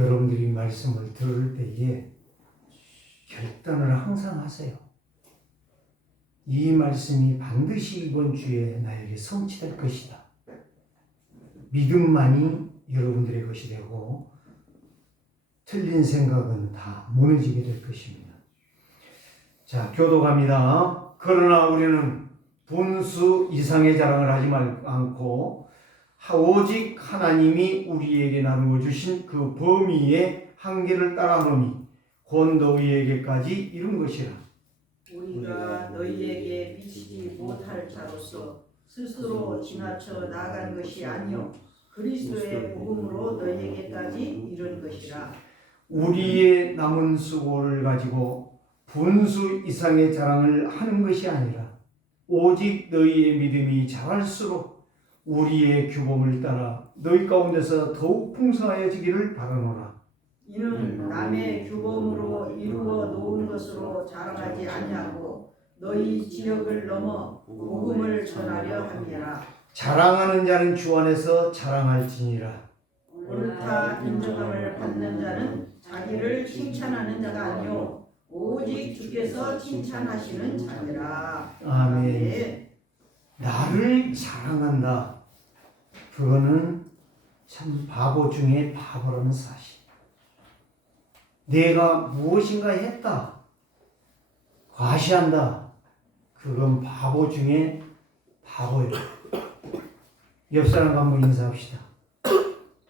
여러분들이 말씀을 들을 때에 결단을 항상 하세요. 이 말씀이 반드시 이번 주에 나에게 성취될 것이다. 믿음만이 여러분들의 것이 되고 틀린 생각은 다 무너지게 될 것입니다. 자, 교도 갑니다. 그러나 우리는 분수 이상의 자랑을 하지 않고 오직 하나님이 우리에게 나누어 주신 그 범위의 한계를 따라노니 곧 너희에게까지 이룬 것이라. 우리가 너희에게 미치지 못할 자로서 스스로 지나쳐 나아간 것이 아니요 그리스도의 복음으로 너희에게까지 이른 것이라. 우리의 남은 수고를 가지고 분수 이상의 자랑을 하는 것이 아니라 오직 너희의 믿음이 자랄수록 우리의 규범을 따라 너희 가운데서 더욱 풍성하여지기를 바라노라. 이는 남의 규범으로 이루어 놓은 것으로 자랑하지 아니하고 너희 지역을 넘어 복음을 전하려 함이라. 자랑하는 자는 주 안에서 자랑할지니라. 옳다 인정함을 받는 자는 자기를 칭찬하는 자가 아니요 오직 주께서 칭찬하시는 자니라. 아멘. 나를 사랑한다. 그거는 참 바보 중에 바보라는 사실. 내가 무엇인가 했다. 과시한다. 그건 바보 중에 바보예요. 옆 사람과 한번 인사합시다.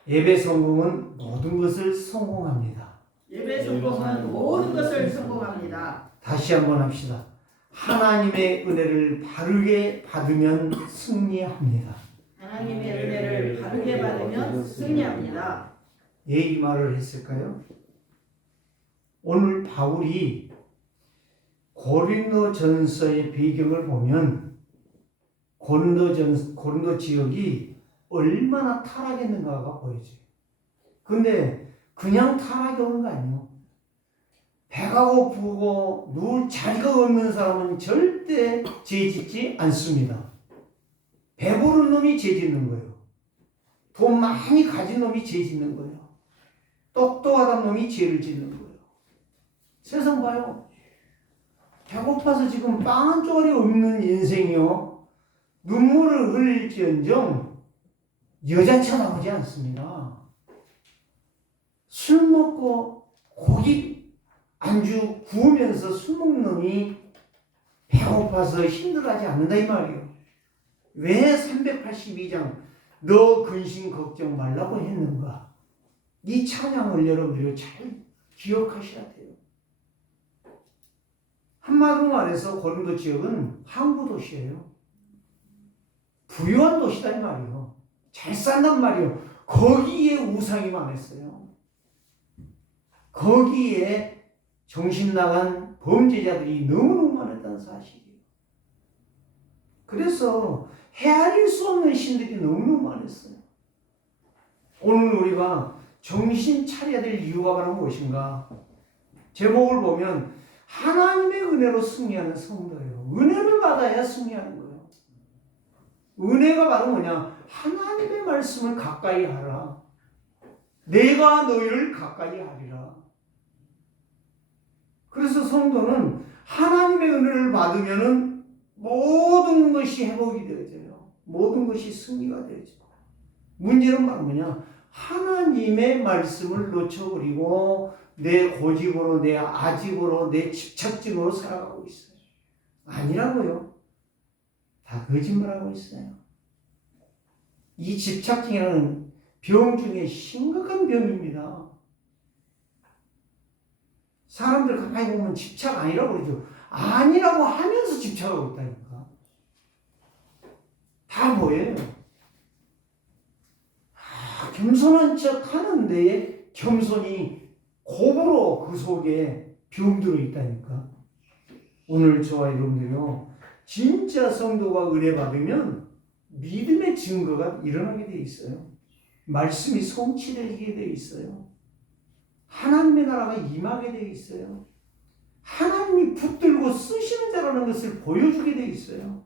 예배 성공은 모든 것을 성공합니다. 예배 성공은 모든 것을 성공합니다. 다시 한번 합시다. 하나님의 은혜를 바르게 받으면 승리합니다. 하나님의 은혜를 바르게 받으면 승리합니다. 예, 이 말을 했을까요? 오늘 바울이 고린도전서의 배경을 보면 고린도 지역이 얼마나 타락했는가가 보여져요. 근데 그냥 타락이 오는 거 아니에요. 배가 고프고 누울 자리가 없는 사람은 절대 죄 짓지 않습니다. 배부른 놈이 죄 짓는 거예요. 돈 많이 가진 놈이 죄 짓는 거예요. 똑똑하단 놈이 죄를 짓는 거예요. 세상 봐요. 배고파서 지금 빵 한 조각이 없는 인생이요. 눈물을 흘릴지언정 여자차 나오지 않습니다. 술 먹고 고기 안주 구우면서 술 먹는 놈이 배고파서 힘들어하지 않는다 이 말이에요. 왜 382장 너 근심 걱정 말라고 했는가? 이 찬양을 여러분들이 잘 기억하셔야 돼요. 한마디로 말해서 고린도 지역은 항구 도시예요. 부유한 도시다 이 말이에요. 잘 산단 말이에요. 거기에 우상이 많았어요. 거기에 정신 나간 범죄자들이 너무너무 많았다는 사실이에요. 그래서 헤아릴 수 없는 신들이 너무너무 많았어요. 오늘 우리가 정신 차려야 될 이유가 바로 무엇인가? 제목을 보면 하나님의 은혜로 승리하는 성도예요. 은혜를 받아야 승리하는 거예요. 은혜가 바로 뭐냐? 하나님의 말씀을 가까이 하라. 내가 너희를 가까이 하리라. 그래서 성도는 하나님의 은혜를 받으면은 모든 것이 회복이 되어져요. 모든 것이 승리가 되어져요. 문제는 바로 뭐냐? 하나님의 말씀을 놓쳐버리고 내 고집으로, 내 아집으로, 내 집착심으로 살아가고 있어요. 아니라고요. 다 거짓말하고 있어요. 이 집착증이라는 병 중에 심각한 병입니다. 사람들 가만히 보면 집착 아니라고 그러죠. 아니라고 하면서 집착하고 있다니까. 다 뭐예요? 겸손한 척 하는데 겸손이 곱으로 그 속에 병들어 있다니까. 오늘 저와 여러분들요, 진짜 성도가 은혜 받으면 믿음의 증거가 일어나게 돼 있어요. 말씀이 성취되게 돼 있어요. 하나님의 나라가 임하게 돼 있어요. 하나님이 붙들고 쓰시는 자라는 것을 보여주게 돼 있어요.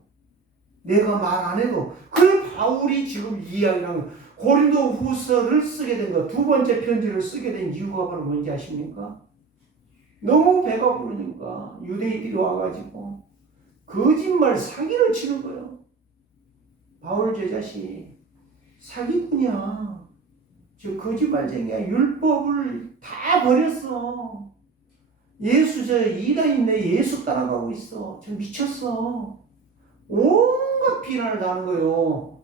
내가 말 안 해도. 그래 바울이 지금 이야기를 한 거예요. 고린도 후서를 쓰게 된 거, 두 번째 편지를 쓰게 된 이유가 바로 뭔지 아십니까? 너무 배가 부르니까 유대인들이 와가지고 거짓말 사기를 치는 거예요. 바울 제자씨 사기꾼이야. 저 거짓말쟁이야. 율법을 다 버렸어. 예수 저 이단인데 예수 따라가고 있어. 저 미쳤어. 온갖 비난을 당하는 거예요.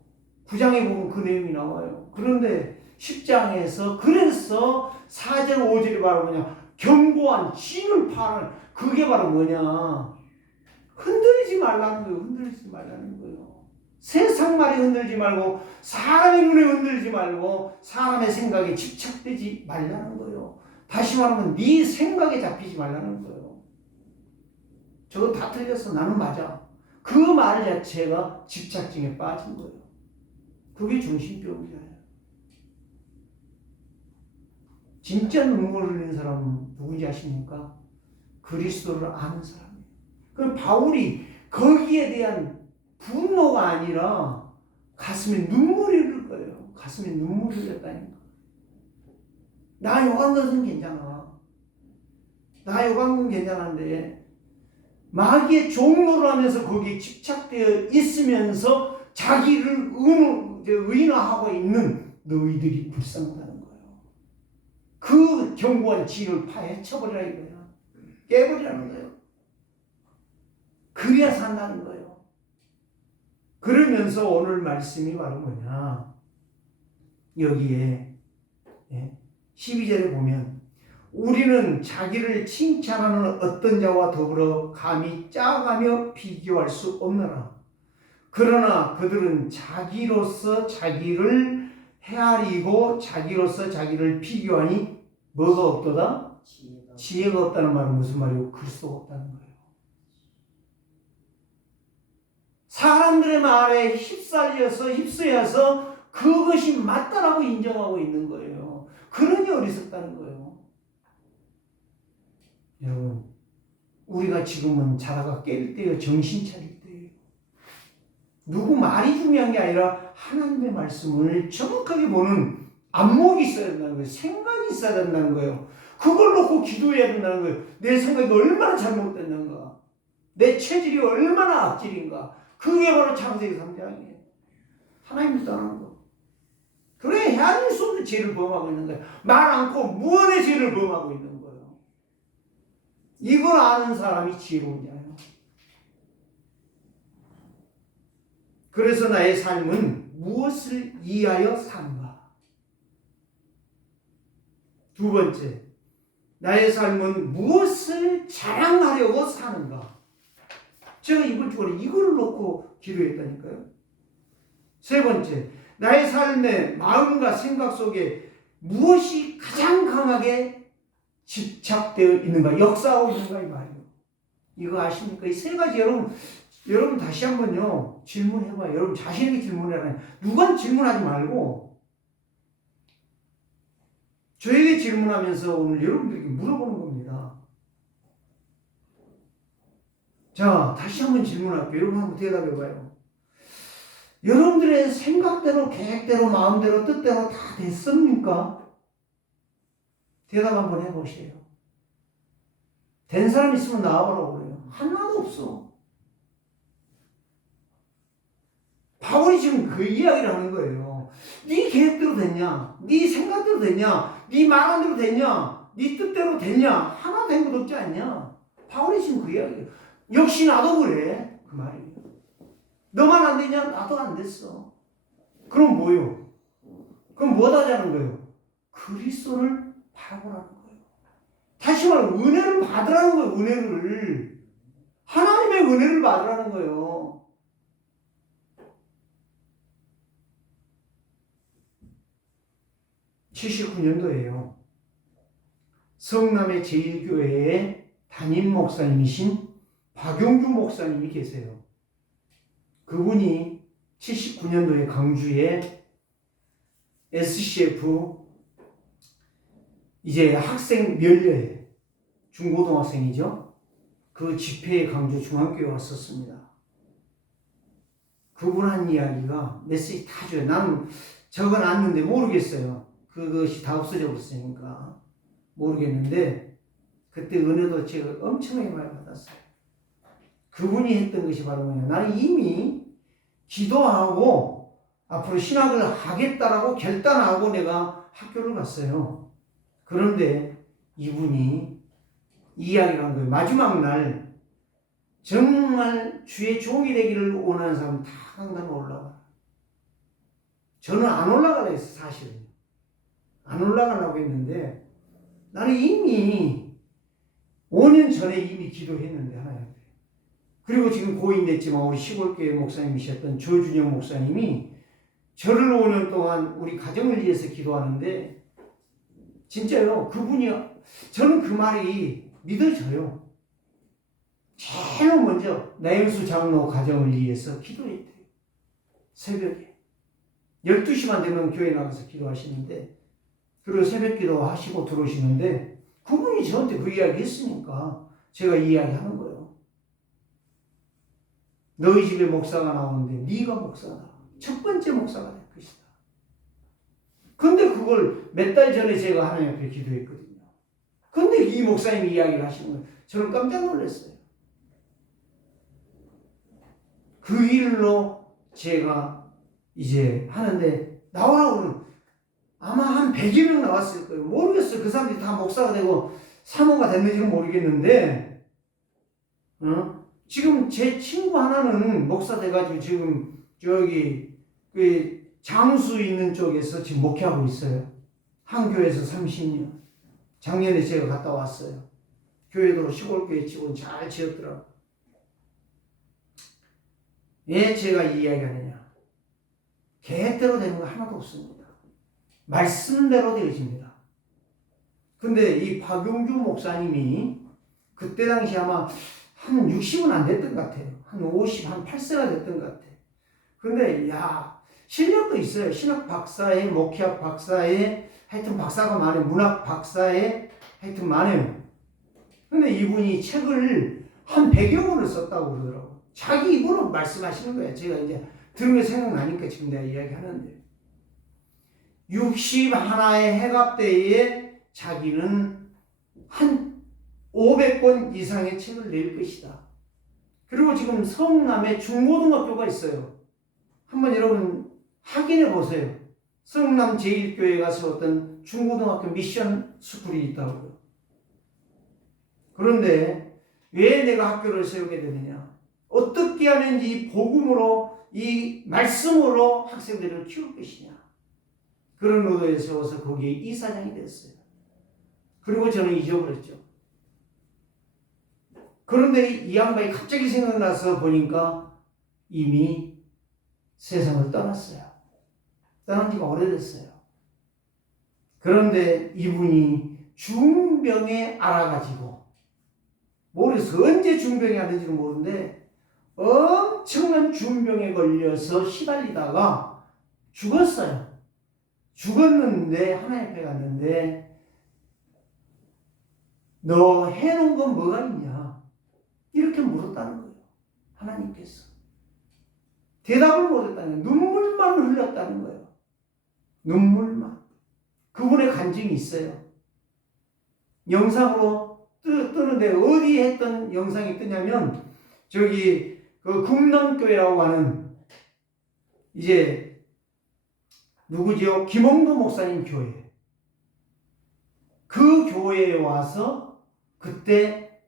9장에 보면 그 내용이 나와요. 그런데 10장에서 그래서 4절 5절이 바로 뭐냐, 견고한 진을 파는, 그게 바로 뭐냐, 흔들리지 말라는 거예요. 흔들리지 말라는 거예요. 세상 말에 흔들리지 말고, 사람의 눈에 흔들리지 말고, 사람의 생각에 집착되지 말라는 거예요. 다시 말하면 네 생각에 잡히지 말라는 거예요. 저거 다 틀렸어. 나는 맞아. 그 말 자체가 집착증에 빠진 거예요. 그게 정신병이잖아요. 진짜 눈물 흘리는 사람은 누군지 아십니까? 그리스도를 아는 사람이에요. 그럼 바울이 거기에 대한 분노가 아니라 가슴에 눈물이 흐를 거예요. 가슴에 눈물이 흘렸다니까. 나 욕한 것은 괜찮아. 나 욕한 건 괜찮은데 마귀의 종로를 하면서 거기에 집착되어 있으면서 자기를 의인화하고 있는 너희들이 불쌍하다는 거예요. 그 견고한 진을 파헤쳐버리라 이거야. 깨버리라는 거예요. 그래야 산다는 거예요. 그러면서 오늘 말씀이 바로 뭐냐, 여기에 12절에 보면 우리는 자기를 칭찬하는 어떤 자와 더불어 감히 짜가며 비교할 수 없느라. 그러나 그들은 자기로서 자기를 헤아리고 자기로서 자기를 비교하니 뭐가 없도다? 지혜가 없다는 말은 무슨 말이고? 그리스도가 없다는 거예요. 사람들의 말에 휩쓰여서 그것이 맞다라고 인정하고 있는 거예요. 그러니 어리석다는 거예요. 여러분, 우리가 지금은 자다가 깰 때요, 정신 차릴 때예요. 누구 말이 중요한 게 아니라 하나님의 말씀을 정확하게 보는 안목이 있어야 된다는 거예요. 생각이 있어야 된다는 거예요. 그걸 놓고 기도해야 된다는 거예요. 내 생각이 얼마나 잘못됐는가, 내 체질이 얼마나 악질인가. 그게 바로 창세기 3장이에요. 하나님을 떠나는 거. 그래 헤아릴 수 없는 죄를 범하고 있는 거예요. 말 않고 무언의 죄를 범하고 있는 거예요. 이걸 아는 사람이 지혜로운 자예요. 그래서 나의 삶은 무엇을 이해하여 사는가? 두 번째, 나의 삶은 무엇을 자랑하려고 사는가? 제가 이번 주에 이걸 놓고 기도했다니까요. 세 번째, 나의 삶의 마음과 생각 속에 무엇이 가장 강하게 집착되어 있는가, 역사하고 있는가 이 말이에요. 이거 아십니까? 이 세 가지 여러분 다시 한번요 질문해봐요. 여러분 자신에게 질문해라. 누구한테 질문하지 말고 저에게 질문하면서 오늘 여러분들에게 물어보는 겁니다. 자, 다시 한번 질문할게요. 여러분 한번 대답해봐요. 여러분들의 생각대로, 계획대로, 마음대로, 뜻대로 다 됐습니까? 대답 한번 해보세요. 된 사람 있으면 나와보라고 그래요. 하나도 없어. 바울이 지금 그 이야기를 하는 거예요. 네 계획대로 됐냐? 네 생각대로 됐냐? 네 말한 대로 됐냐? 네 뜻대로 됐냐? 하나 된 것 없지 않냐? 바울이 지금 그 이야기예요. 역시 나도 그래. 그 말이에요. 너만 안 되냐? 나도 안 됐어. 그럼 뭐요? 그럼 뭐 하자는 거예요? 그리스도를 바라보라는 거예요. 다시 말하면 은혜를 받으라는 거예요. 은혜를. 하나님의 은혜를 받으라는 거예요. (79년도에요) 성남의 제1교회의 담임 목사님이신 박용주 목사님이 계세요. 그분이 79년도에 강주에 SCF 이제 학생 면례, 중고등학생이죠. 그 집회에 강주 중앙교회 왔었습니다. 그분 한 이야기가 메시지 다 줘요. 나는 적어놨는데 모르겠어요. 그것이 다 없어져 버렸으니까 모르겠는데 그때 은혜도 제가 엄청나게 많이 받았어요. 그분이 했던 것이 바로 뭐냐. 나는 이미 기도하고 앞으로 신학을 하겠다라고 결단하고 내가 학교를 갔어요. 그런데 이분이 이야기를 한 거예요. 마지막 날 정말 주의 종이 되기를 원하는 사람 다 강단에 올라가. 저는 안 올라가려 했어, 사실은. 안 올라가려고 했는데 나는 이미 5년 전에 이미 기도했는데 하나님. 그리고 지금 고인 됐지만 우리 시골교회 목사님이셨던 조준영 목사님이 저를 5년 동안 우리 가정을 위해서 기도하는데 진짜요. 그분이 저는 그 말이 믿어져요. 제일 먼저 나영수 장로 가정을 위해서 기도했대요. 새벽에 12시만 되면 교회 나가서 기도하시는데 그리고 새벽 기도 하시고 들어오시는데 그분이 저한테 그 이야기 했으니까 제가 이야기하는 거예요. 너희 집에 목사가 나오는데 네가 목사다. 첫 번째 목사가 될 것이다. 근데 그걸 몇 달 전에 제가 하나님 앞에 기도했거든요. 근데 이 목사님이 이야기를 하시는 거예요. 저는 깜짝 놀랐어요. 그 일로 제가 이제 하는데 나오라고는 아마 한 100여 명 나왔을 거예요. 모르겠어요. 그 사람들이 다 목사가 되고 사모가 됐는지는 모르겠는데 지금 제 친구 하나는 목사 돼가지고 지금 저기 그 장수 있는 쪽에서 지금 목회하고 있어요. 한 교회에서 30년. 작년에 제가 갔다 왔어요. 교회도 시골교회 치고는 잘 지었더라고요. 왜 제가 이 이야기하느냐. 계획대로 되는 거 하나도 없습니다. 말씀대로 되어집니다. 근데 이 박용주 목사님이 그때 당시 아마 한 60은 안 됐던 것 같아요. 한 50, 한 8세가 됐던 것 같아요. 근데 실력도 있어요. 신학 박사에, 목회학 박사에, 하여튼 박사가 많아요. 문학 박사에, 하여튼 많아요. 근데 이분이 책을 한 100여 권을 썼다고 그러더라고요. 자기 입으로 말씀하시는 거예요. 제가 이제 들으면 생각나니까 지금 내가 이야기하는데. 61의 해갑대에 자기는 한 500권 이상의 책을 낼 것이다. 그리고 지금 성남에 중고등학교가 있어요. 한번 여러분 확인해 보세요. 성남 제1교회가 세웠던 중고등학교 미션 스쿨이 있다고요. 그런데 왜 내가 학교를 세우게 되느냐? 어떻게 하면 이 복음으로, 이 말씀으로 학생들을 키울 것이냐? 그런 의도에 세워서 거기에 이사장이 됐어요. 그리고 저는 잊어버렸죠. 그런데 이 양반이 갑자기 생각나서 보니까 이미 세상을 떠났어요. 떠난 지가 오래됐어요. 그런데 이분이 중병에 앓아가지고 모르겠어요. 언제 중병이 앓는지는 모르는데 엄청난 중병에 걸려서 시달리다가 죽었어요. 죽었는데 하나님 앞에 갔는데 너 해놓은 건 뭐가 있냐? 이렇게 물었다는 거예요. 하나님께서. 대답을 못했다는 거예요. 눈물만 흘렸다는 거예요. 눈물만. 그분의 간증이 있어요. 영상으로 뜨는데 어디에 했던 영상이 뜨냐면 저기 그 금남교회라고 하는 이제 누구죠? 김홍도 목사님 교회. 그 교회에 와서 그때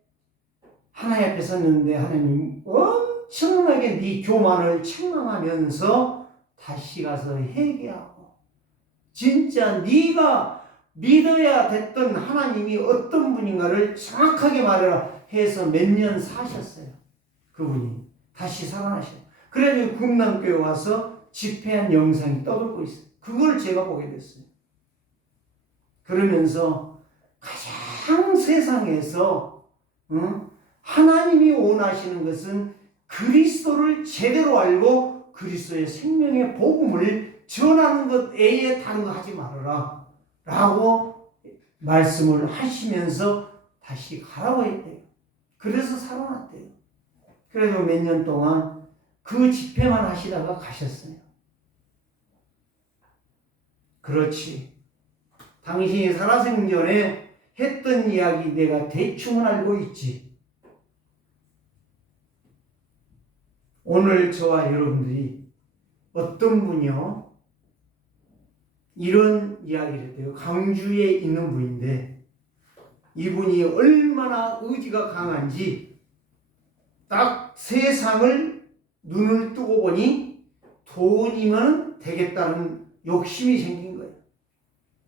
하나님 앞에 섰는데 하나님 엄청나게 네 교만을 책망하면서 다시 가서 회개하고 진짜 네가 믿어야 됐던 하나님이 어떤 분인가를 정확하게 말해라 해서 몇 년 사셨어요. 그분이 다시 살아나셔요. 그래서 금남교회 와서 집회한 영상이 떠돌고 있어요. 그걸 제가 보게 됐어요. 그러면서 가장 세상에서 하나님이 원하시는 것은 그리스도를 제대로 알고 그리스도의 생명의 복음을 전하는 것 외에 다른 거 하지 말아라 라고 말씀을 하시면서 다시 가라고 했대요. 그래서 살아났대요. 그래서 몇 년 동안 그 집회만 하시다가 가셨어요. 그렇지. 당신이 살아생전에 했던 이야기 내가 대충은 알고 있지. 오늘 저와 여러분들이 어떤 분이요? 이런 이야기를 했대요. 강주에 있는 분인데 이분이 얼마나 의지가 강한지 딱 세상을 눈을 뜨고 보니 돈이면 되겠다는 욕심이 생긴 거예요.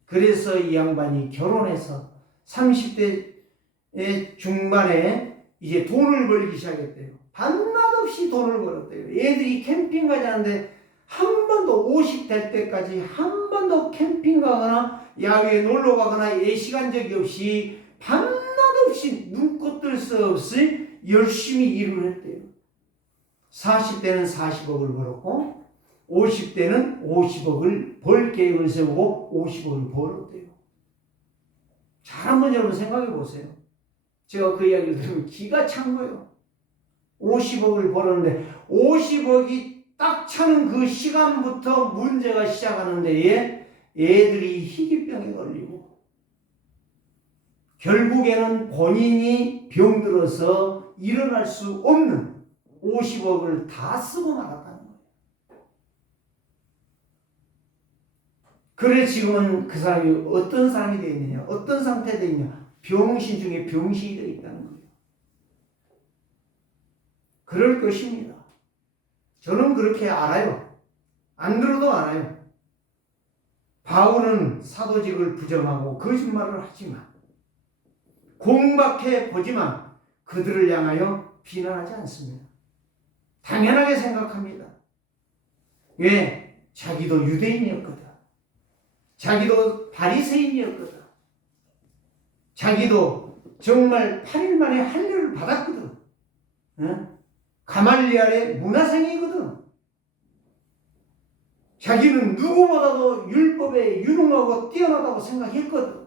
그래서 이 양반이 결혼해서 30대 중반에 이제 돈을 벌기 시작했대요. 밤낮 없이 돈을 벌었대요. 애들이 캠핑 가자는데 한 번도 50 될 때까지 한 번도 캠핑 가거나 야외에 놀러 가거나 예시간 적이 없이 밤낮 없이 눈꽃 뜰 수 없이 열심히 일을 했대요. 40대는 40억을 벌었고 50대는 50억을 벌 계획을 세우고 50억을 벌었대요. 잘 한번 여러분 생각해 보세요. 제가 그 이야기를 들으면 기가 찬 거예요. 50억을 벌었는데 50억이 딱 차는 그 시간부터 문제가 시작하는 데에 애들이 희귀병에 걸리고 결국에는 본인이 병들어서 일어날 수 없는 50억을 다 쓰고 말았다는 거예요. 그래 지금은 그 사람이 어떤 사람이 되어 있느냐, 어떤 상태에 되어 있느냐, 병신 중에 병신이 되어 있다는 거예요. 그럴 것입니다. 저는 그렇게 알아요. 안 들어도 알아요. 바울은 사도직을 부정하고 거짓말을 하지만 공박해 보지만 그들을 향하여 비난하지 않습니다. 당연하게 생각합니다. 왜? 자기도 유대인이었거든. 자기도 바리새인이었거든. 자기도 정말 8일 만에 할례를 받았거든. 응? 가말리알의 문화생이거든. 자기는 누구보다도 율법에 유능하고 뛰어나다고 생각했거든.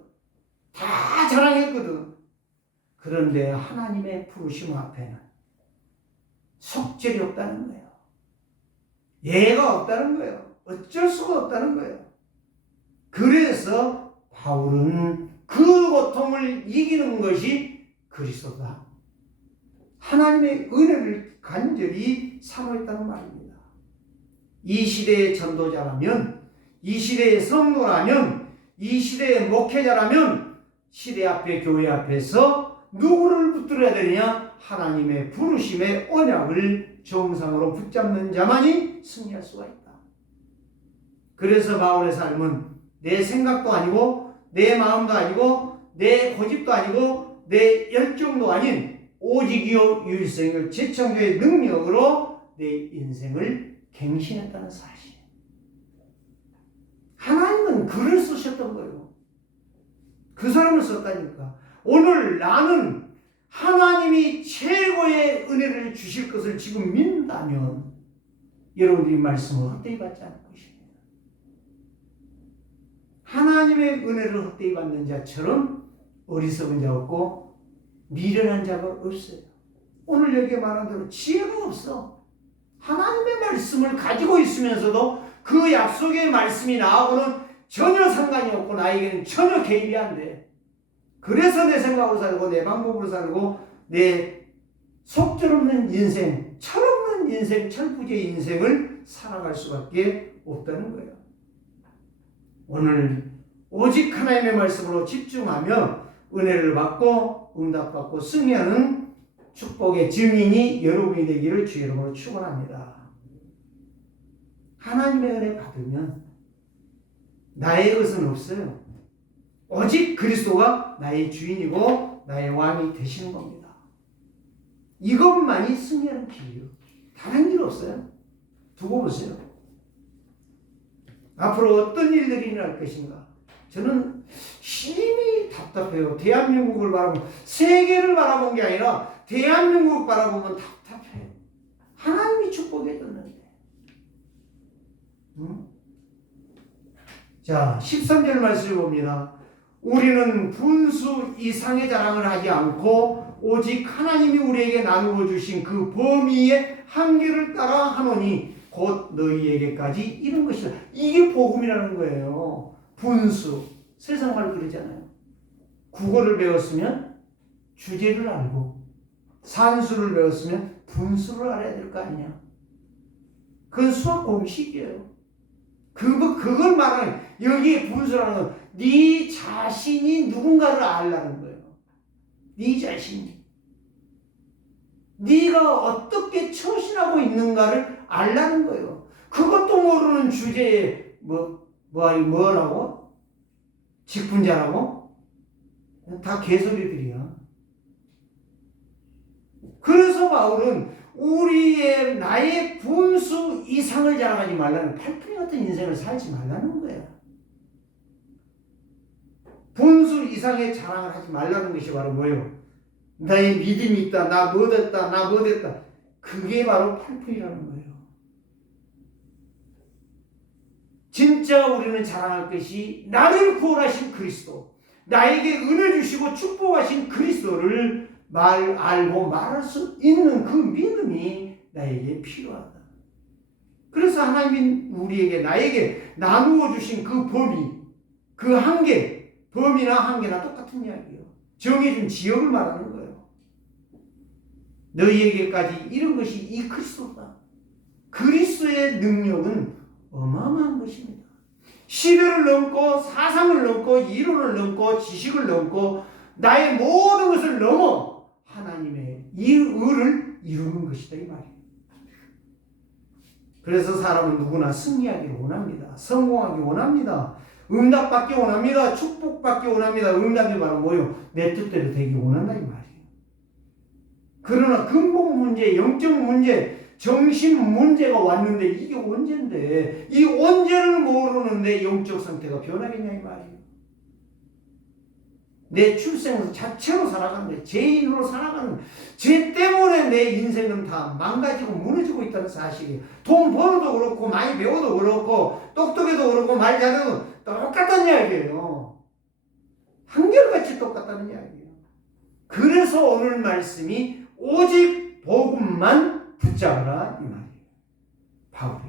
다 자랑했거든. 그런데 하나님의 부르심 앞에는 속절이 없다는 거예요. 예가 없다는 거예요. 어쩔 수가 없다는 거예요. 그래서 바울은 그 고통을 이기는 것이 그리스도다. 하나님의 은혜를 간절히 사모했다는 말입니다. 이 시대의 전도자라면, 이 시대의 성도라면, 이 시대의 목회자라면 시대 앞에 교회 앞에서 누구를 붙들어야 되느냐? 하나님의 부르심의 언약을 정상으로 붙잡는 자만이 승리할 수가 있다. 그래서 바울의 삶은 내 생각도 아니고 내 마음도 아니고 내 고집도 아니고 내 열정도 아닌 오직이요 유일성을 재창조의 능력으로 내 인생을 갱신했다는 사실. 하나님은 글을 쓰셨던 거예요. 그 사람을 썼다니까. 오늘 나는 하나님이 최고의 은혜를 주실 것을 지금 믿는다면 여러분들이 말씀을 헛되이 받지 않을 것입니다. 하나님의 은혜를 헛되이 받는 자처럼 어리석은 자 없고 미련한 자가 없어요. 오늘 여기에 말한 대로 지혜가 없어. 하나님의 말씀을 가지고 있으면서도 그 약속의 말씀이 나하고는 전혀 상관이 없고 나에게는 전혀 개입이 안 돼. 그래서 내 생각으로 살고 내 방법으로 살고 내 속절없는 인생, 철없는 인생, 철부지의 인생을 살아갈 수밖에 없다는 거예요. 오늘 오직 하나님의 말씀으로 집중하며 은혜를 받고 응답받고 승리하는 축복의 증인이 여러분이 되기를 주의 이름으로 축원합니다. 하나님의 은혜 받으면 나의 것은 없어요. 오직 그리스도가 나의 주인이고 나의 왕이 되시는 겁니다. 이것만이 승리하는 길이에요. 다른 길 없어요. 두고 보세요. 앞으로 어떤 일들이 일어날 것인가? 저는 심히 답답해요. 대한민국을 바라보면 세계를 바라본 게 아니라 대한민국 바라보면 답답해요. 하나님이 축복해 줬는데. 자, 13절 말씀을 봅니다. 우리는 분수 이상의 자랑을 하지 않고 오직 하나님이 우리에게 나누어 주신 그 범위의 한계를 따라 하노니 곧 너희에게까지 이른 것이다. 이게 복음이라는 거예요. 분수. 세상 말 그러잖아요. 국어를 배웠으면 주제를 알고 산수를 배웠으면 분수를 알아야 될 거 아니냐. 그건 수학 공식이에요. 그걸 말하는, 여기에 분수라는 건 네 자신이 누군가를 알라는 거예요. 네 자신이. 네가 어떻게 처신하고 있는가를 알라는 거예요. 그것도 모르는 주제에 뭐라고? 직분자라고? 다 개소리들이야. 그래서 바울은 나의 분수 이상을 자랑하지 말라는, 팔뚝이 같은 인생을 살지 말라는 거야. 분수 이상의 자랑을 하지 말라는 것이 바로 뭐예요? 나의 믿음이 있다, 나 뭐 됐다. 그게 바로 팔뚝이라는 거예요. 진짜 우리는 자랑할 것이 나를 구원하신 그리스도, 나에게 은혜 주시고 축복하신 그리스도를 알고 말할 수 있는 그 믿음이 나에게 필요하다. 그래서 하나님이 나에게 나누어 주신 그 범위, 그 한계, 범위나 한계나 똑같은 이야기예요. 정해준 지역을 말하는 거예요. 너희에게까지 이런 것이 이 그리스도다. 그리스도의 능력은 어마어마한 것입니다. 시대를 넘고 사상을 넘고 이론을 넘고 지식을 넘고 나의 모든 것을 넘어 하나님의 이 의를 이루는 것이다 이 말이에요. 그래서 사람은 누구나 승리하기를 원합니다. 성공하기 원합니다. 응답받기 원합니다. 축복받기 원합니다. 응답이 바로 뭐예요? 내 뜻대로 되기 원한다 이 말이에요. 그러나 근본 문제, 영적 문제, 정신 문제가 왔는데 이게 언제인데, 이 언제를 모르는데 영적 상태가 변하겠냐 이 말이에요. 내 출생 자체로 살아가는 거예요. 죄인으로 살아가는 거예요. 죄 때문에 내 인생은 다 망가지고 무너지고 있다는 사실이에요. 돈 벌어도 그렇고 많이 배워도 그렇고 똑똑해도 그렇고 말 잘해도 똑같다는 이야기예요. 한결같이 똑같다는 이야기예요. 그래서 오늘 말씀이 오직 복음만 붙잡아라 이 말이에요. 바울이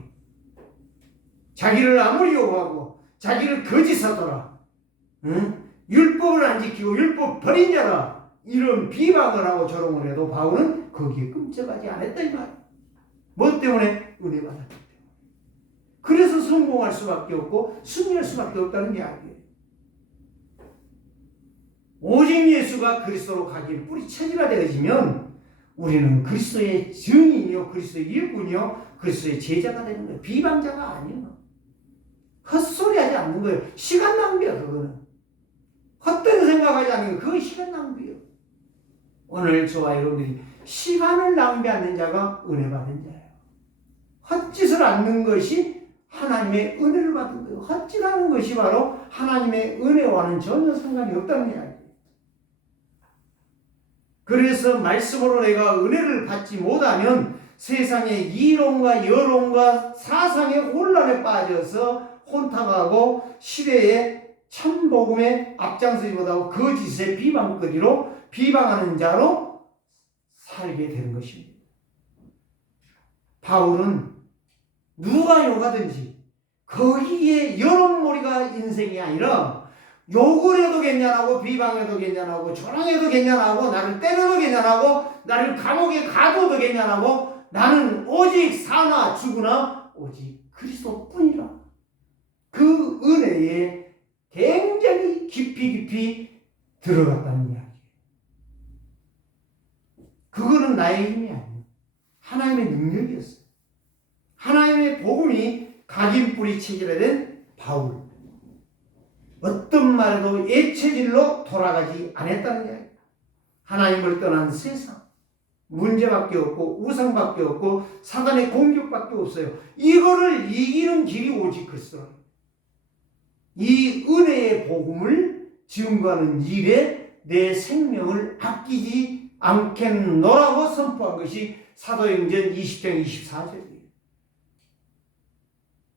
자기를 아무리 요구하고 자기를 거짓하더라, 율법을 안 지키고 율법 버린 자라, 이런 비방을 하고 조롱을 해도 바울은 거기에 끔찍하지 않았다 이 말이에요. 뭐 때문에? 은혜 받았기 때문에. 그래서 성공할 수밖에 없고 승리할 수밖에 없다는 이야기예요. 오직 예수가 그리스도로 가기를 뿌리 처지가 되어지면 우리는 그리스도의 증인이요, 그리스도의 일꾼이요, 그리스도의 제자가 되는 거예요. 비방자가 아니에요. 헛소리하지 않는 거예요. 시간 낭비야 그거는. 헛된 생각하지 않는 거, 그거 시간 낭비예요. 오늘 저와 여러분들이 시간을 낭비하는 자가 은혜 받은 자예요. 헛짓을 않는 것이 하나님의 은혜를 받은 거예요. 헛짓하는 것이 바로 하나님의 은혜와는 전혀 상관이 없다는 이야기예요. 그래서 말씀으로 내가 은혜를 받지 못하면 세상의 이론과 여론과 사상의 혼란에 빠져서 혼탁하고 시대의 참복음에 앞장서지 못하고 거짓의 비방거리로 비방하는 자로 살게 되는 것입니다. 바울은 누가 욕하든지 거기에 여론몰이가 인생이 아니라 욕을 해도 괜찮하고 비방해도 괜찮하고 조롱해도 괜찮하고 나를 때려도 괜찮하고 나를 감옥에 가둬도 괜찮하고 나는 오직 사나 죽으나 오직 그리스도뿐이라. 그 은혜에 굉장히 깊이 들어갔다는 이야기예요. 그거는 나의 힘이 아니에요. 하나님의 능력이었어요. 하나님의 복음이 각인뿌리 체질화된 바울. 어떤 말에도 예체질로 돌아가지 않았다는 이야기예요. 하나님을 떠난 세상, 문제밖에 없고 우상밖에 없고 사단의 공격밖에 없어요. 이거를 이기는 길이 오직 그리스도예요. 이 은혜의 복음을 증거하는 일에 내 생명을 아끼지 않겠노라고 선포한 것이 사도행전 20장 24절이에요.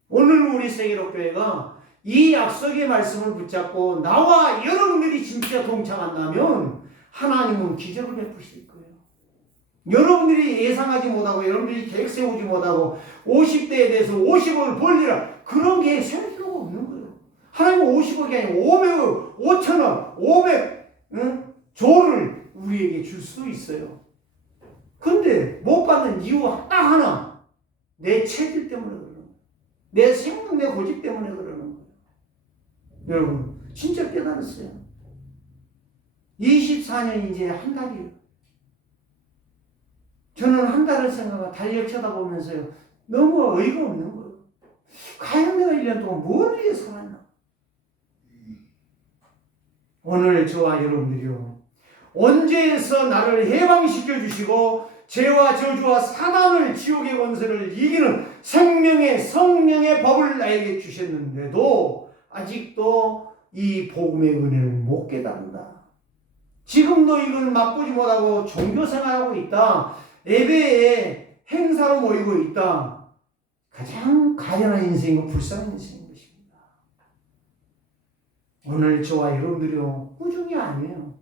오늘 우리 세계로교회가 이 약속의 말씀을 붙잡고 나와 여러분들이 진짜 동참한다면 하나님은 기적을 베푸실 거예요. 여러분들이 예상하지 못하고 여러분들이 계획 세우지 못하고 50대에 대해서 50억을 벌리라 그런 계획 세울 필요가 없는 거예요. 하나님은 50억이 아니고 500억, 5천억, 500 조를 우리에게 줄 수도 있어요. 근데 못 받는 이유 딱 하나, 내 체질 때문에 그러는 거예요. 내 생각, 내 고집 때문에 그러는 거예요. 여러분 진짜 깨달았어요. 24년 이제 한 달이에요. 저는 한 달을 생각하고 달력 쳐다보면서요. 너무 어이가 없는 거예요. 과연 내가 1년 동안 뭘 위해 살았나? 오늘 저와 여러분들이요. 언제에서 나를 해방시켜 주시고 죄와 저주와 사단을 지옥의 권세를 이기는 생명의 성령의 법을 나에게 주셨는데도 아직도 이 복음의 은혜를 못 깨달은다. 지금도 이걸 맛보지 못하고 종교생활하고 있다. 예배에 행사로 모이고 있다. 가장 가련한 인생이고 불쌍한 인생인 것입니다. 오늘 저와 여러분들이요. 꾸중이 아니에요.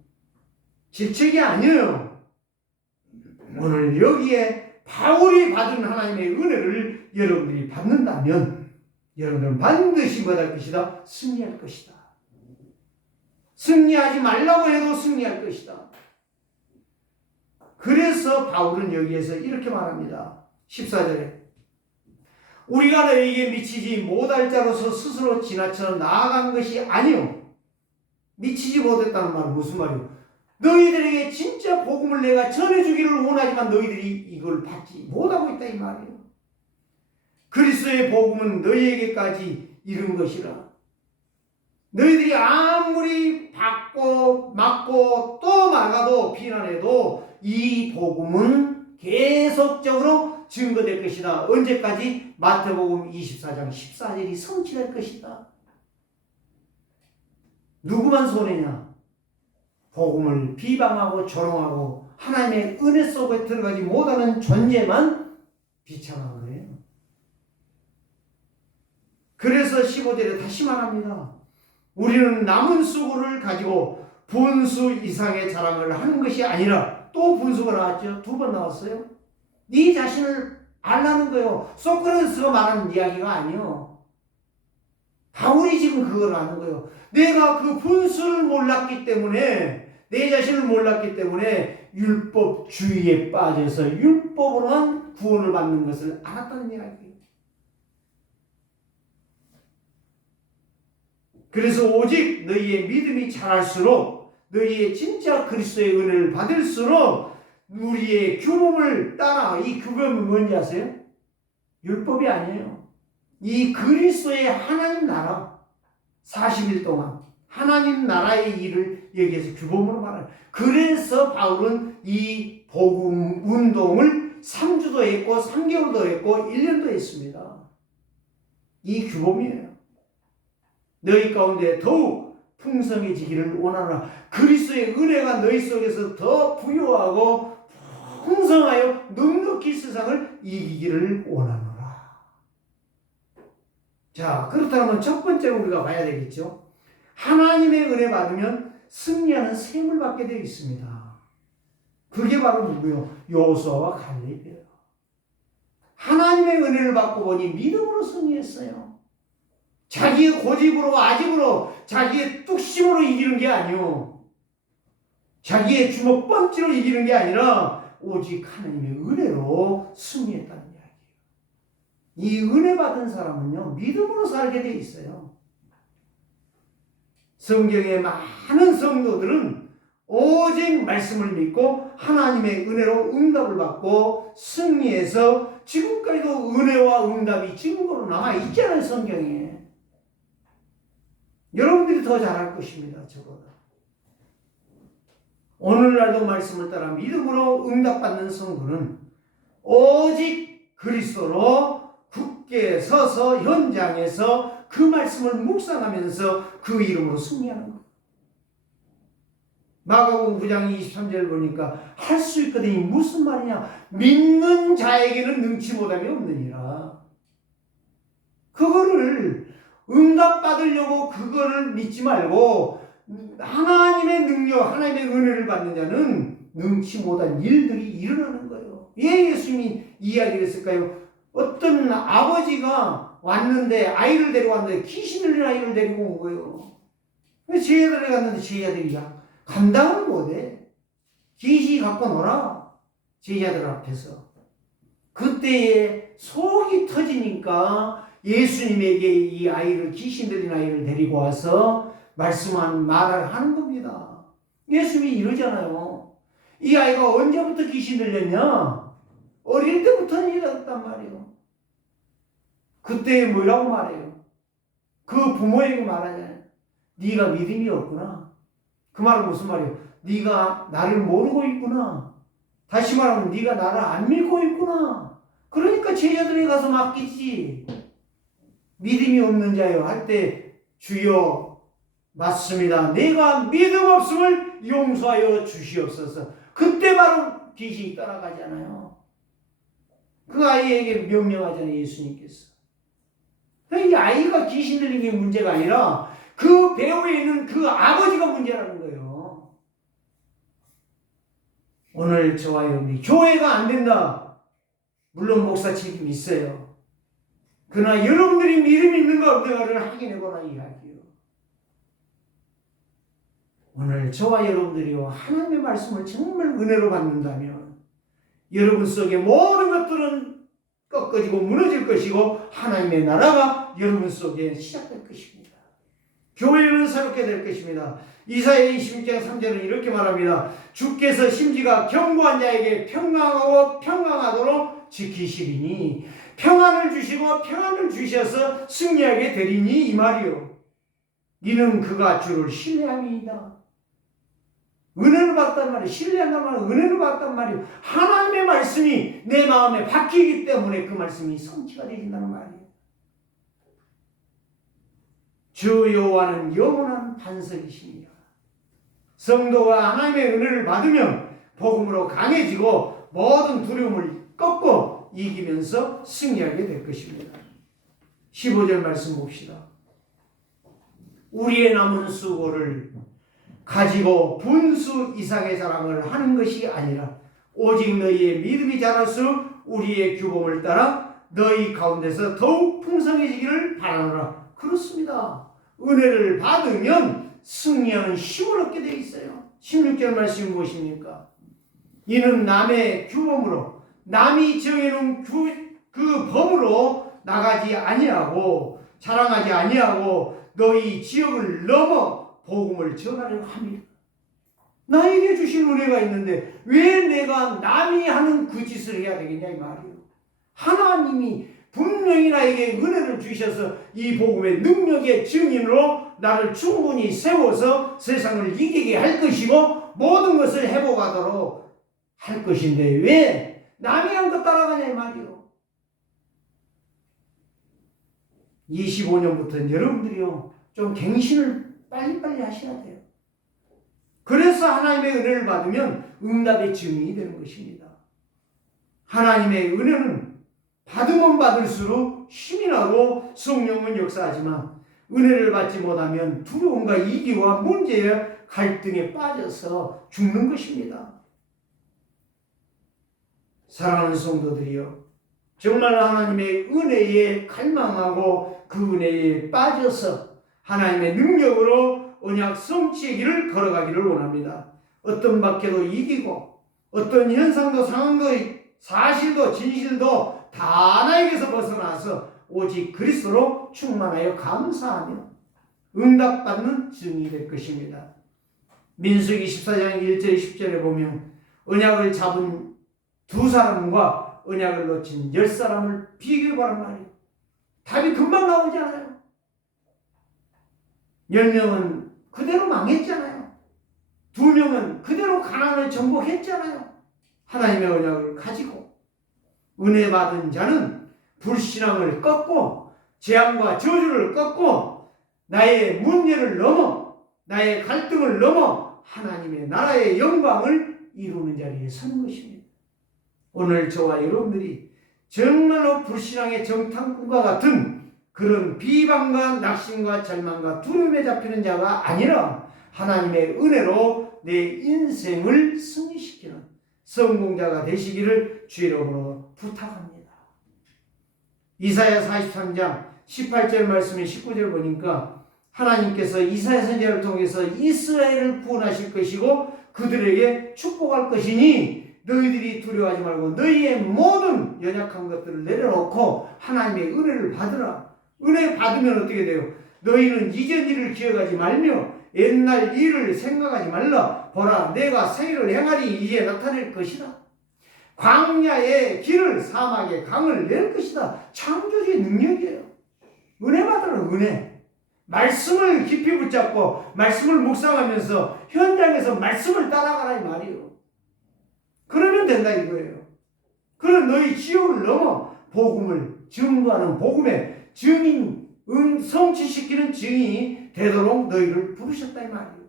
질책이 아니에요. 오늘 여기에 바울이 받은 하나님의 은혜를 여러분들이 받는다면 여러분들은 반드시 뭐할 것이다? 승리할 것이다. 승리하지 말라고 해도 승리할 것이다. 그래서 바울은 여기에서 이렇게 말합니다. 14절에 우리가 너희에게 미치지 못할 자로서 스스로 지나쳐 나아간 것이 아니요. 미치지 못했다는 말은 무슨 말이요? 너희들에게 진짜 복음을 내가 전해주기를 원하지만 너희들이 이걸 받지 못하고 있다 이 말이에요. 그리스도의 복음은 너희에게까지 이른 것이라. 너희들이 아무리 받고 맞고 또 막아도 비난해도 이 복음은 계속적으로 증거될 것이다. 언제까지? 마태복음 24장 14절이 성취될 것이다. 누구만 손해냐? 복음을 비방하고 조롱하고 하나님의 은혜 속에 들어가지 못하는 존재만 비참한 거예요. 그래서 15절에 다시 말합니다. 우리는 남은 수고를 가지고 분수 이상의 자랑을 하는 것이 아니라 또 분수가 나왔죠. 2번 나왔어요. 네 자신을 알라는 거예요. 소크라테스가 말하는 이야기가 아니에요. 바울이 지금 그걸 아는 거예요. 내가 그 분수를 몰랐기 때문에 내 자신을 몰랐기 때문에 율법주의에 빠져서 율법으로만 구원을 받는 것을 알았다는 이야기예요. 그래서 오직 너희의 믿음이 자랄수록 너희의 진짜 그리스도의 은혜를 받을수록 우리의 규범을 따라, 이 규범은 뭔지 아세요? 율법이 아니에요. 이 그리스도의 하나님 나라 40일 동안 하나님 나라의 일을 여기에서 규범으로 말해요. 그래서 바울은 이 복음 운동을 3주도 했고 3개월도 했고 1년도 했습니다. 이 규범이에요. 너희 가운데 더욱 풍성해지기를 원하노라. 그리스도의 은혜가 너희 속에서 더 부유하고 풍성하여 넉넉히 세상을 이기기를 원하노라. 자, 그렇다면 첫 번째로 우리가 봐야 되겠죠. 하나님의 은혜 받으면 승리하는 셈을 받게 되어 있습니다. 그게 바로 누구요? 여호수아와 갈렙이에요. 하나님의 은혜를 받고 보니 믿음으로 승리했어요. 자기의 고집으로 아집으로 자기의 뚝심으로 이기는 게 아니요. 자기의 주먹 펀치로 이기는 게 아니라 오직 하나님의 은혜로 승리했다는 이야기예요. 이 은혜 받은 사람은요, 믿음으로 살게 돼 있어요. 성경의 많은 성도들은 오직 말씀을 믿고 하나님의 은혜로 응답을 받고 승리해서 지금까지도 은혜와 응답이 증거로 남아있잖아요, 성경에. 여러분들이 더 잘할 것입니다, 저보다. 오늘날도 말씀을 따라 믿음으로 응답받는 성도는 오직 그리스도로 굳게 서서 현장에서 그 말씀을 묵상하면서 그 이름으로 승리하는 거예요. 마가복음 9장 23절 보니까 할 수 있거든요. 무슨 말이냐? 믿는 자에게는 능치 못함이 없느니라. 그거를 응답받으려고 그거를 믿지 말고 하나님의 능력, 하나님의 은혜를 받는 자는 능치 못한 일들이 일어나는 거예요. 왜 예수님이 이야기를 했을까요? 어떤 아버지가 왔는데 아이를 데려왔는데 귀신 들린 아이를 데리고 온 거예요. 제자들이 갔는데 제자들이 감당을 못해. 귀신이 갖고 놀아. 제자들 앞에서. 그때에 속이 터지니까 예수님에게 이 아이를, 귀신 들린 아이를 데리고 와서 말씀한 말을 하는 겁니다. 예수님이 이러잖아요. 이 아이가 언제부터 귀신 들렸냐? 어릴 때부터 이랬단 말이에요. 그때 뭐라고 말해요? 그 부모에게 말하잖아요. 네가 믿음이 없구나. 그 말은 무슨 말이에요? 네가 나를 모르고 있구나. 다시 말하면 네가 나를 안 믿고 있구나. 그러니까 제자들이 가서 맡기지. 믿음이 없는 자요 할 때 주여 맞습니다. 내가 믿음 없음을 용서하여 주시옵소서. 그때 바로 귀신이 떠나가잖아요. 그 아이에게 명령하잖아요. 예수님께서. 이 아이가 귀신 들린 게 문제가 아니라 그 배후에 있는 그 아버지가 문제라는 거예요. 오늘 저와 여러분이 교회가 안 된다. 물론 목사 책임이 있어요. 그러나 여러분들이 믿음이 있는가 없는가를 확인해보라 이야기예요. 오늘 저와 여러분들이요 하나님의 말씀을 정말 은혜로 받는다면 여러분 속에 모든 것들은 꺾어지고 무너질 것이고 하나님의 나라가 여러분 속에 시작될 것입니다. 교회는 새롭게 될 것입니다. 이사야 26장 3절은 이렇게 말합니다. 주께서 심지가 견고한 자에게 평강하고 평강하도록 지키시리니 평안을 주시고 평안을 주셔서 승리하게 되리니 이 말이요. 이는 그가 주를 신뢰함이다. 은혜를 받단 말이에요. 신뢰한단 말이에요. 은혜를 받단 말이에요. 하나님의 말씀이 내 마음에 박히기 때문에 그 말씀이 성취가 되신다는 말이에요. 주 여호와는 영원한 반석이십니다. 성도가 하나님의 은혜를 받으면 복음으로 강해지고 모든 두려움을 꺾고 이기면서 승리하게 될 것입니다. 15절 말씀 봅시다. 우리의 남은 수고를 가지고 분수 이상의 자랑을 하는 것이 아니라 오직 너희의 믿음이 자라서 우리의 규범을 따라 너희 가운데서 더욱 풍성해지기를 바라노라. 그렇습니다. 은혜를 받으면 승리하는 힘을 얻게 되어 있어요. 16절 말씀 무엇입니까? 이는 남의 규범으로 남이 정해놓은 그 법으로 나가지 아니하고 자랑하지 아니하고 너희 지역을 넘어 복음을 전하려고 합니다. 나에게 주신 은혜가 있는데 왜 내가 남이 하는 그 짓을 해야 되겠냐 이 말이에요. 하나님이 분명히 나에게 은혜를 주셔서 이 복음의 능력의 증인으로 나를 충분히 세워서 세상을 이기게 할 것이고 모든 것을 회복하도록 할 것인데 왜 남이 한 것 따라가냐 이 말이에요. 25년부터는 여러분들이요 좀 갱신을 빨리빨리 하셔야 돼요. 그래서 하나님의 은혜를 받으면 응답의 증인이 되는 것입니다. 하나님의 은혜는 받으면 받을수록 힘이 나고 성령은 역사하지만 은혜를 받지 못하면 두려움과 이기와 문제와 갈등에 빠져서 죽는 것입니다. 사랑하는 성도들이여 정말 하나님의 은혜에 갈망하고 그 은혜에 빠져서 하나님의 능력으로 언약 성취의 길을 걸어가기를 원합니다. 어떤 박해도 이기고 어떤 현상도 상황도 사실도 진실도 다 나에게서 벗어나서 오직 그리스도로 충만하여 감사하며 응답받는 증인이 될 것입니다. 민수기 14장 1절 10절에 보면 언약을 잡은 2사람과 언약을 놓친 10사람을 비교해보란 말이에요. 답이 금방 나오잖아요. 10명은 그대로 망했잖아요. 2명은 그대로 가나안을 정복했잖아요. 하나님의 언약을 가지고 은혜 받은 자는 불신앙을 꺾고 재앙과 저주를 꺾고 나의 문제를 넘어 나의 갈등을 넘어 하나님의 나라의 영광을 이루는 자리에 서는 것입니다. 오늘 저와 여러분들이 정말로 불신앙의 정탐꾼과 같은 그런 비방과 낙심과 절망과 두려움에 잡히는 자가 아니라 하나님의 은혜로 내 인생을 승리시키는 성공자가 되시기를 주 이름으로 부탁합니다. 이사야 43장 18절 말씀에 19절 보니까 하나님께서 이사야 선지자를 통해서 이스라엘을 구원하실 것이고 그들에게 축복할 것이니 너희들이 두려워하지 말고 너희의 모든 연약한 것들을 내려놓고 하나님의 은혜를 받으라. 은혜 받으면 어떻게 돼요? 너희는 이전 일을 기억하지 말며 옛날 일을 생각하지 말라. 보라, 내가 새 일을 행하리. 이제 나타낼 것이다. 광야의 길을, 사막의 강을 낼 것이다. 창조주의 능력이에요. 은혜 받으라. 은혜. 말씀을 깊이 붙잡고 말씀을 묵상하면서 현장에서 말씀을 따라가라 이 말이에요. 그러면 된다 이거예요. 그럼 너희 지옥을 넘어 복음을 증거하는 복음의 증인, 성취시키는 증인이 되도록 너희를 부르셨다 이 말이에요.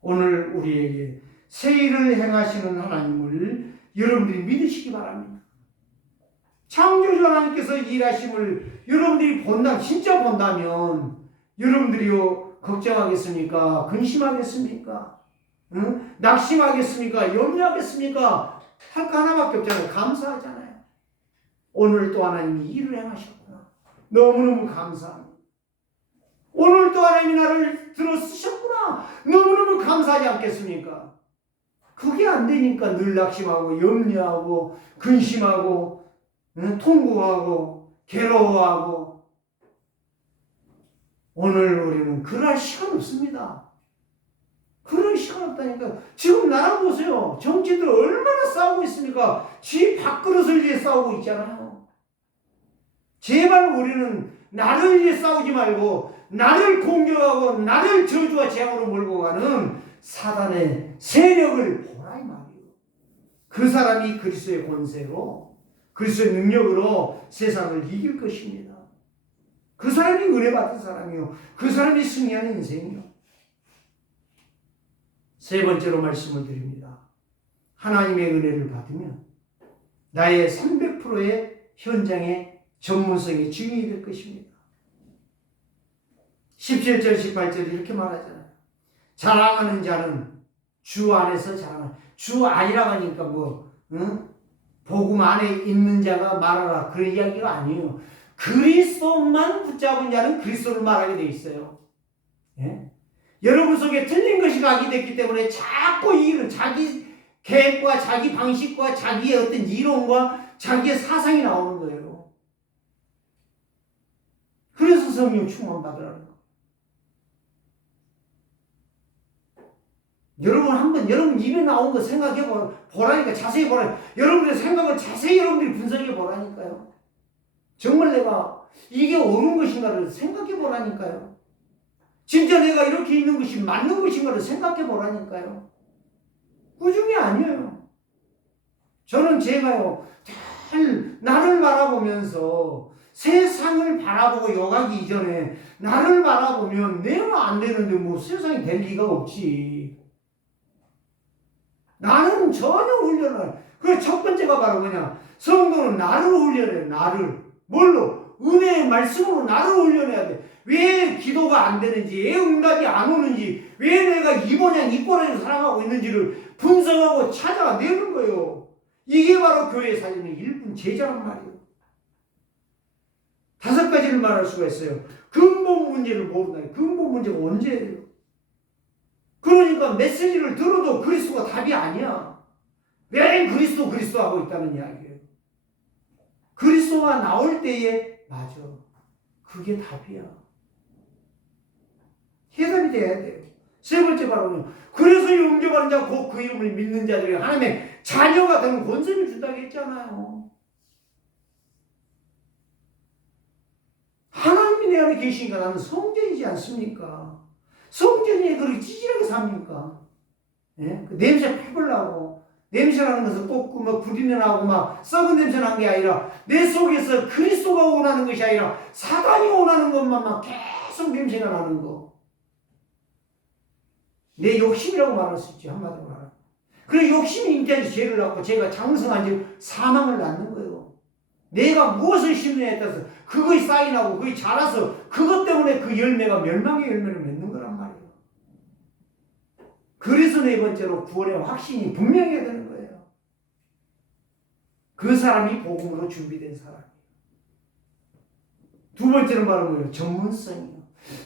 오늘 우리에게 새 일을 행하시는 하나님을 여러분들이 믿으시기 바랍니다. 창조주 하나님께서 일하심을 여러분들이 진짜 본다면 여러분들이요 걱정하겠습니까? 근심하겠습니까? 응? 낙심하겠습니까? 염려하겠습니까? 할 거 하나밖에 없잖아요. 감사하잖아요. 오늘 또 하나님이 일을 행하셨구나. 너무너무 감사합니다. 오늘 또 하나님이 나를 들어 쓰셨구나. 너무너무 감사하지 않겠습니까? 그게 안 되니까 늘 낙심하고 염려하고 근심하고 통곡하고 괴로워하고 오늘 우리는 그럴 시간 없습니다. 그럴 시간 없다니까. 지금 나라 보세요. 정치들 얼마나 싸우고 있습니까? 지 밥그릇을 위해 싸우고 있잖아요. 제발 우리는 나를 위해 싸우지 말고 나를 공격하고 나를 저주와 재앙으로 몰고 가는 사단의 세력을 보라 이 말이에요. 그 사람이 그리스도의 권세로 그리스도의 능력으로 세상을 이길 것입니다. 그 사람이 은혜 받은 사람이요. 그 사람이 승리하는 인생이요. 세 번째로 말씀을 드립니다. 하나님의 은혜를 받으면 나의 300%의 현장의 전문성의 증인이 될 것입니다. 17절 18절 이렇게 말하잖아요. 자랑하는 자는 주 안에서 자랑하는, 주 안이라고 하니까 복음 안에 있는 자가 말하라 그런 이야기가 아니에요. 그리스도만 붙잡은 자는 그리스도를 말하게 돼 있어요. 예? 여러분 속에 틀린 것이 가게 됐기 때문에 자꾸 이 자기 계획과 자기 방식과 자기의 어떤 이론과 자기의 사상이 나오는 거예요. 그래서 성령 충만 받으라는 거. 여러분 한번 여러분 입에 나온 거 생각해 보라니까. 자세히 보라니까. 여러분의 생각을 자세히 여러분들이 분석해 보라니까요. 정말 내가 이게 옳은 것인가를 생각해 보라니까요. 진짜 내가 이렇게 있는 것이 맞는 것인가를 생각해 보라니까요. 꾸중이 아니에요. 저는 제가요 잘 나를 바라보면서 세상을 바라보고 욕하기 이전에 나를 바라보면 내가 안 되는데 뭐 세상이 될 리가 없지. 나는 전혀 훈련을. 그 첫 번째가 바로 뭐냐? 성도는 나를 훈련해. 나를. 뭘로? 은혜의 말씀으로 나를 훈련해야 돼. 왜 기도가 안 되는지, 왜 응답이 안 오는지, 왜 내가 이 모양 이 꼴에서 살아가고 있는지를 분석하고 찾아내는 거예요. 이게 바로 교회 살리는 1분 제자란 말이에요. 5가지를 말할 수가 있어요. 근본 문제를 모른다. 근본 문제가 언제예요? 그러니까 메시지를 들어도 그리스도가 답이 아니야. 왜 그리스도 하고 있다는 이야기예요. 그리스도가 나올 때에 맞아. 그게 답이야. 해답이 돼야 돼요. 세 번째 바로 그래서 영접하는 자 곧 그 이름을 믿는 자들이 하나님의 자녀가 되는 권세를 준다고 했잖아요. 하나님이 내 안에 계시니까 나는 성전이지 않습니까? 성전이 그렇게 찌질하게 삽니까? 예? 그 냄새 팍 나고 냄새 나는 것은 꼭 막 불이 나고 막 썩은 냄새 나는 게 아니라 내 속에서 그리스도가 원하는 것이 아니라 사단이 원하는 것만 막 계속 냄새가 나는 거. 내 욕심이라고 말할 수 있지, 한마디로 말하면. 그래 욕심이 잉태해서 죄를 낳고 제가 장성한 지 사망을 낳는 거예요. 내가 무엇을 심느냐에 따라서 그것이 쌓이나고 그것이 자라서 그것 때문에 그 열매가 멸망의 열매를 맺는 거란 말이에요. 그래서 네 번째로 구원의 확신이 분명해야 되는 거예요. 그 사람이 복음으로 준비된 사람이에요. 두 번째는 바로 뭐예요? 전문성이요.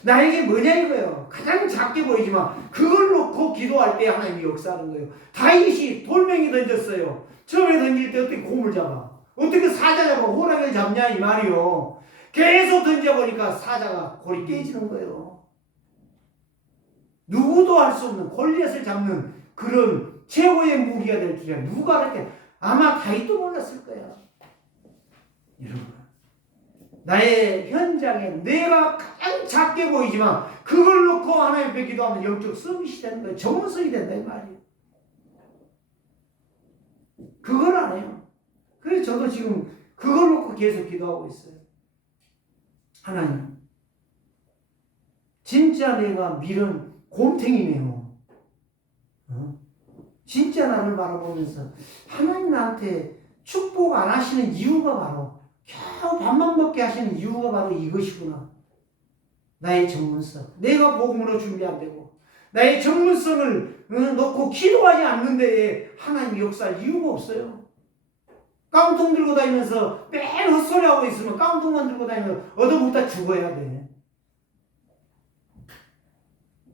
나에게 뭐냐 이거예요. 가장 작게 보이지만 그걸 놓고 기도할 때 하나님이 역사하는 거예요. 다윗이 돌멩이 던졌어요. 처음에 던질 때 어떻게 곰을 잡아? 어떻게 사자 잡아? 호랑이를 잡냐 이 말이요. 계속 던져보니까 사자가 골이 깨지는 거예요. 누구도 할 수 없는 골리앗을 잡는 그런 최고의 무기가 될 줄이야. 누가 그렇게 아마 다윗도 몰랐을 거야. 여러분, 나의 현장에 내가 가장 작게 보이지만 그걸 놓고 하나님 앞에 기도하면 영적 서밋이 되는 거예요. 전문성이 된다 이 말이에요. 그걸 안 해요. 그래서 저도 지금 그걸 놓고 계속 기도하고 있어요. 하나님, 진짜 내가 밀은 곰탱이네요. 진짜 나를 바라보면서 하나님 나한테 축복 안 하시는 이유가 바로 겨우 밥만 먹게 하시는 이유가 바로 이것이구나. 나의 전문성. 내가 복음으로 준비 안 되고 나의 전문성을 놓고 기도하지 않는 데에 하나님이 역사할 이유가 없어요. 깡통 들고 다니면서 매일 헛소리하고 있으면 깡통만 들고 다니면 얻어먹다 죽어야 돼.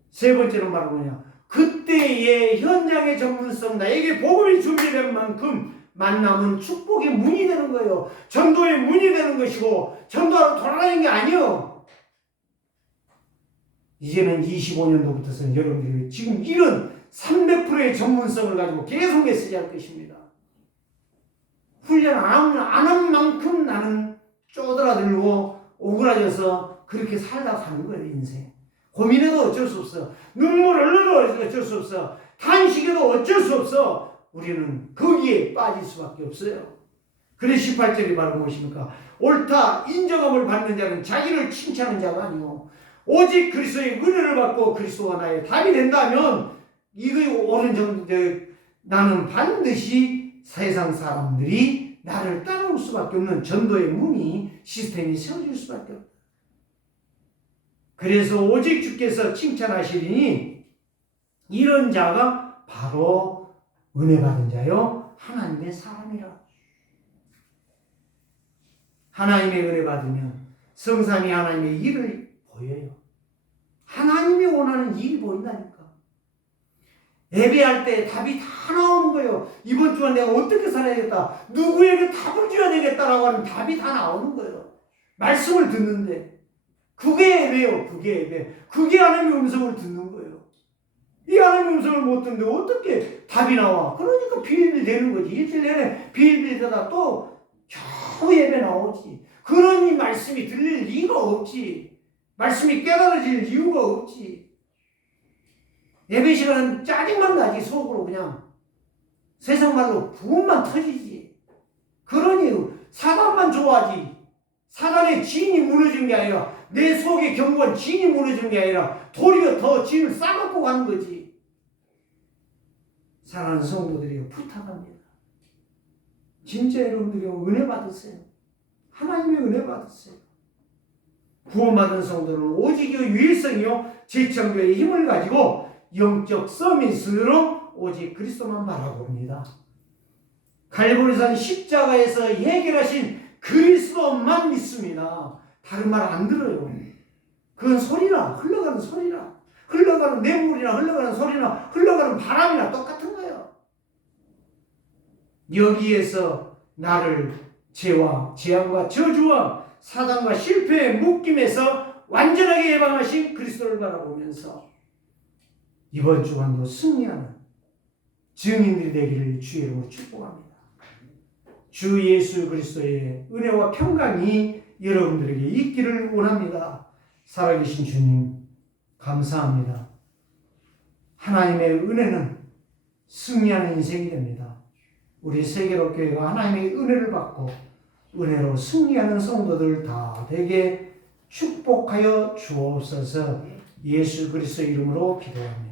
세 번째는 바로 뭐냐? 그때의 현장의 전문성, 나에게 복음이 준비된 만큼 만남은 축복의 문이 되는 거예요. 전도의 문이 되는 것이고 전도하러 돌아다니는 게 아니에요. 이제는 25년도부터는 여러분들이 지금 이런 300%의 전문성을 가지고 계속 메시지할 것입니다. 훈련 안 한 만큼 나는 쪼드라들고 오그라져서 그렇게 살다 가는 거예요. 인생. 고민해도 어쩔 수 없어. 눈물 흘려도 어쩔 수 없어. 탄식해도 어쩔 수 없어. 우리는 거기에 빠질 수밖에 없어요. 그래서 18절이 바로 무엇입니까? 옳다 인정함을 받는 자는 자기를 칭찬하는 자가 아니오. 오직 그리스도의 은혜를 받고 그리스도가 나의 답이 된다면 이거 옳은 정도 나는 반드시 세상 사람들이 나를 따라올 수밖에 없는 전도의 문이 시스템이 세워질 수밖에 없다. 그래서 오직 주께서 칭찬하시리니 이런 자가 바로 은혜 받은 자요 하나님의 사람이라. 하나님의 은혜 받으면 성삼위 하나님의 일을 보여요. 하나님이 원하는 일이 보인다니까. 예배할 때 답이 다 나오는 거예요. 이번 주간 내가 어떻게 살아야겠다. 누구에게 답을 줘야 되겠다라고 하는 답이 다 나오는 거예요. 말씀을 듣는데. 그게 예배요. 그게 예배. 그게 하나님의 음성을 듣는 거예요. 이 하나님의 음성을 못 듣는데 어떻게 답이 나와? 그러니까 비일비일 되는 거지. 일주일 내내 비일비일 되다 또 겨우 예배 나오지. 그러니 말씀이 들릴 리가 없지. 말씀이 깨달아질 이유가 없지. 예배 시간은 짜증만 나지. 속으로 그냥 세상 말로 부음만 터지지. 그러니 사단만 좋아하지. 사단의 진이 무너진 게 아니라 내 속에 견고한 진이 무너진 게 아니라 도리어 더 진을 싸갖고 가는 거지. 사랑하는 성도들이요, 부탁합니다. 진짜 여러분들이요, 은혜 받으세요. 하나님의 은혜 받으세요. 구원받은 성도는 오직 유일성이요 재창조의 힘을 가지고 영적 서밋으로 오직 그리스도만 바라봅니다. 갈보리산 십자가에서 해결하신 그리스도만 믿습니다. 다른 말 안 들어요. 그건 소리나 흘러가는 소리나 흘러가는 뇌물이나 흘러가는 소리나 흘러가는 바람이나 똑같은 거예요. 여기에서 나를 죄와 재앙과 저주와 사단과 실패의 묶임에서 완전하게 예방하신 그리스도를 바라보면서 이번 주간도 승리하는 증인들이 되기를 주의 이름으로 축복합니다. 주 예수 그리스도의 은혜와 평강이 여러분들에게 있기를 원합니다. 살아계신 주님 감사합니다. 하나님의 은혜는 승리하는 인생이 됩니다. 우리 세계로 교회가 하나님의 은혜를 받고 은혜로 승리하는 성도들 다 되게 축복하여 주옵소서. 예수 그리스도 이름으로 기도합니다.